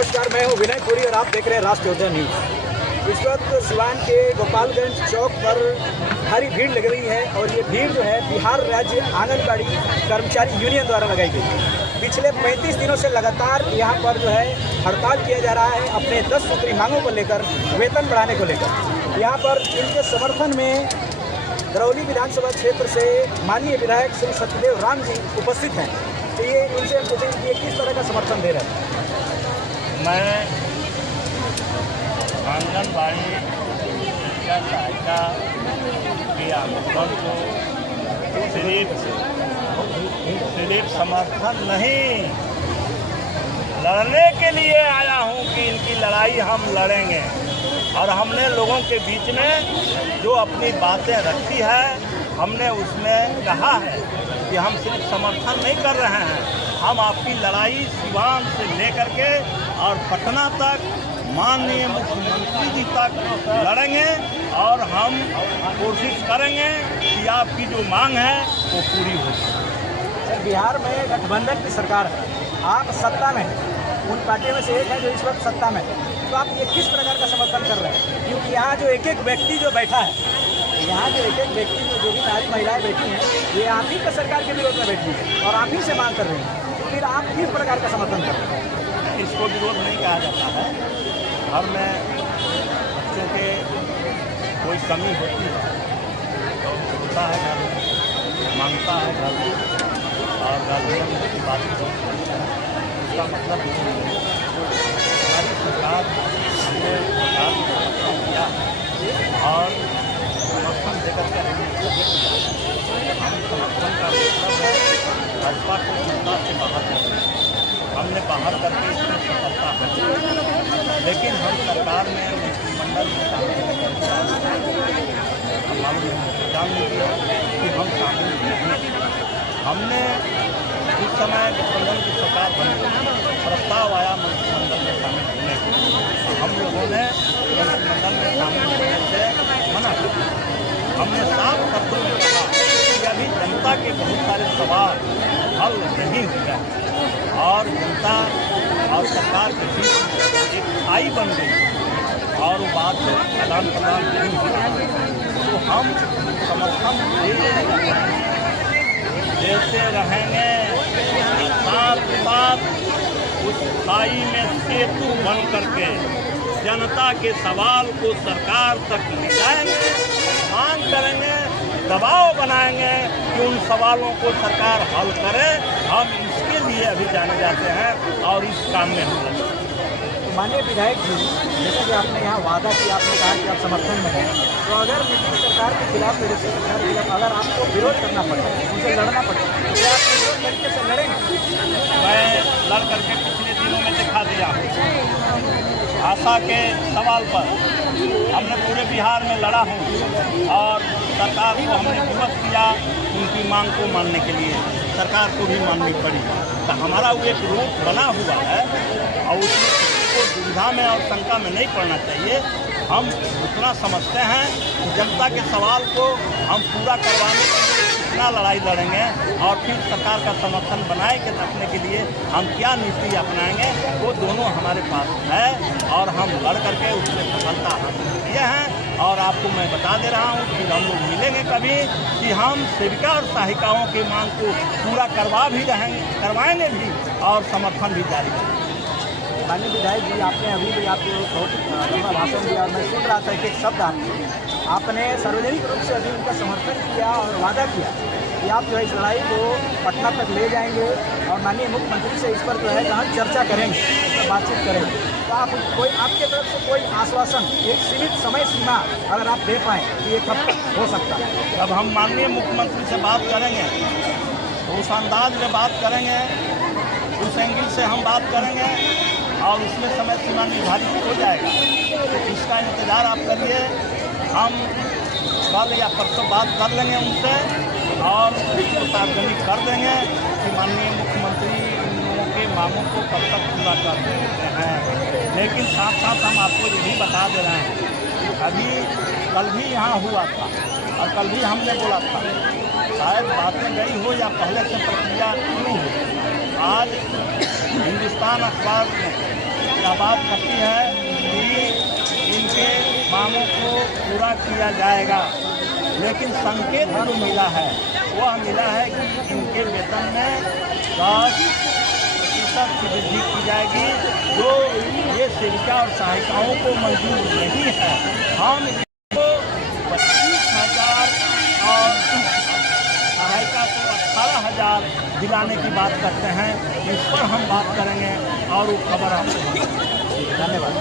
नमस्कार, मैं हूं विनय पुरी और आप देख रहे हैं राष्ट्रयोद्धा न्यूज़। इस वक्त सिवान के गोपालगंज चौक पर भारी भीड़ लगी हुई है और ये भीड़ जो है बिहार राज्य आंगनबाड़ी कर्मचारी यूनियन द्वारा लगाई गई है। पिछले 35 दिनों से लगातार यहाँ पर जो है हड़ताल किया जा रहा है अपने 10 सूत्री मांगों को लेकर, वेतन बढ़ाने को लेकर। यहाँ पर इनके समर्थन में दरौली विधानसभा क्षेत्र से माननीय विधायक श्री सत्यदेव राम जी उपस्थित हैं। तो ये इनसे पूछें कि किस तरह का समर्थन दे रहे हैं। मैं आंगनबाड़ी शिक्षा सहायिका के आंदोलन को सिर्फ समर्थन नहीं, लड़ने के लिए आया हूं कि इनकी लड़ाई हम लड़ेंगे। और हमने लोगों के बीच में जो अपनी बातें रखी है, हमने उसमें कहा है कि हम सिर्फ समर्थन नहीं कर रहे हैं, हम आपकी लड़ाई सिवान से लेकर के और पटना तक माननीय मुख्यमंत्री जी तक लड़ेंगे और हम कोशिश करेंगे कि आपकी जो मांग है वो पूरी हो। सर, बिहार में गठबंधन की सरकार है, आप सत्ता में हैं, उन पार्टियों में से एक है जो इस वक्त सत्ता में है, तो आप ये किस प्रकार का समर्थन कर रहे हैं? क्योंकि यहाँ जो एक एक व्यक्ति जो बैठा है, यहाँ जो एक एक व्यक्ति जो भी नारी महिलाएं बैठी हैं, ये आप ही का सरकार के विरोध में बैठी है और आप ही से मांग कर रहे हैं, फिर आप किस प्रकार का समर्थन कर रहे हैं? इसको विरोध नहीं कहा जाता है। घर में बच्चों के कोई कमी होती है तो होता है, घर में मांगता है घर में, और गार्जियन की बात इसका मतलब हमारी सरकार हमने सरकार को समर्थन किया और समर्थन देकर करेंगे। हम समर्थन का मतलब है भाजपा को सत्ता से बाहर करना, हमने बाहर करके इसमें सफलता है, लेकिन हम सरकार में मंत्रिमंडल में शामिल हम मालूम जान लीजिए कि हम शामिल नहीं। हमने उस समय गठबंधन की सरकार बनी, प्रस्ताव आया मंत्रिमंडल में शामिल होने को, हम लोगों ने मंत्रिमंडल में शामिल होने से मना किया। हमने साफ शब्दों में कहा कि अभी जनता के बहुत सारे सवाल हल नहीं हुए और जनता और सरकार के बीच एक खाई बन गई और वो बात आदान प्रदान नहीं हो रहा है। तो हम समर्थन देते रहेंगे, साथ साथ उस खाई में सेतु बन करके जनता के सवाल को सरकार तक ले जाएंगे, मांग करेंगे, दबाव बनाएंगे कि उन सवालों को सरकार हल करे। हम इसके लिए अभी जाने जाते हैं और इस काम में हम लगे। माननीय विधायक जी, जैसा कि आपने यहाँ वादा किया, आपने कहा कि आप समर्थन में हैं, तो अगर नीतीश सरकार के खिलाफ, विदेशी सरकार के खिलाफ अगर आपको विरोध करना पड़े, उनसे लड़ना पड़े, तो क्या आप विरोध तरीके से लड़ेंगे? मैं लड़ करके पिछले दिनों में दिखा दिया। आशा के सवाल पर हमने पूरे बिहार में लड़ा हूँ और सरकार को हमने विवश किया उनकी मांग को मानने के लिए, सरकार को भी माननी पड़ी। तो हमारा वो एक रूप बना हुआ है और उसमें किसी को दुविधा में और शंका में नहीं पड़ना चाहिए। हम उतना समझते हैं कि जनता के सवाल को हम पूरा करवाने के लिए कितना लड़ाई लड़ेंगे और फिर सरकार का समर्थन बनाए के रखने के लिए हम क्या नीति अपनाएंगे, वो दोनों हमारे पास है और हम लड़ करके उसमें सफलता हासिल किए हैं। और आपको मैं बता दे रहा हूँ कि हम लोग मिलेंगे कभी कि हम सेविका और सहायिकाओं की मांग को पूरा करवा भी रहेंगे, करवाएंगे भी और समर्थन भी जारी करेंगे। माननीय विधायक जी, आपने अभी भी आपको बहुत लंबा भाषण दिया और मैं सुन रहा था कि एक शब्द आपने सार्वजनिक रूप से अभी उनका समर्थन किया और वादा किया कि आप जो है इस लड़ाई को पटना तक ले जाएंगे और माननीय मुख्यमंत्री से इस पर जो है हम चर्चा करेंगे, बातचीत करेंगे। तो आप कोई आपके तरफ से कोई आश्वासन, एक सीमित समय सीमा अगर आप दे पाएँ कि ये कब हो सकता है? अब हम माननीय मुख्यमंत्री से बात करेंगे, उस अंदाज में बात करेंगे, उस एंगल से हम बात करेंगे और उसमें समय सीमा निर्धारित हो जाएगा। तो इसका इंतज़ार आप करिए, हम कल या परसों बात कर लेंगे उनसे और उसको सार्वजनिक कर देंगे कि माननीय मुख्यमंत्री उन लोगों के मांगों को कब तक पूरा कर देते हैं। लेकिन साथ साथ हम आपको ये भी बता दे रहे हैं कि अभी कल भी यहाँ हुआ था और कल भी हमने बोला था, शायद बातें गई हो या पहले से प्रक्रिया शुरू हो। आज हिंदुस्तान अखबार में बात करती है कि इनके मांगों को पूरा किया जाएगा, लेकिन संकेत जो मिला है वह मिला है कि इनके वेतन में 10% की वृद्धि की जाएगी, जो ये सेविका और सहायिकाओं को मंजूर नहीं है। हम इसको 25,000 और सहायिका को 18,000 दिलाने की बात करते हैं। इस पर हम बात करेंगे और वो खबर आपको। धन्यवाद।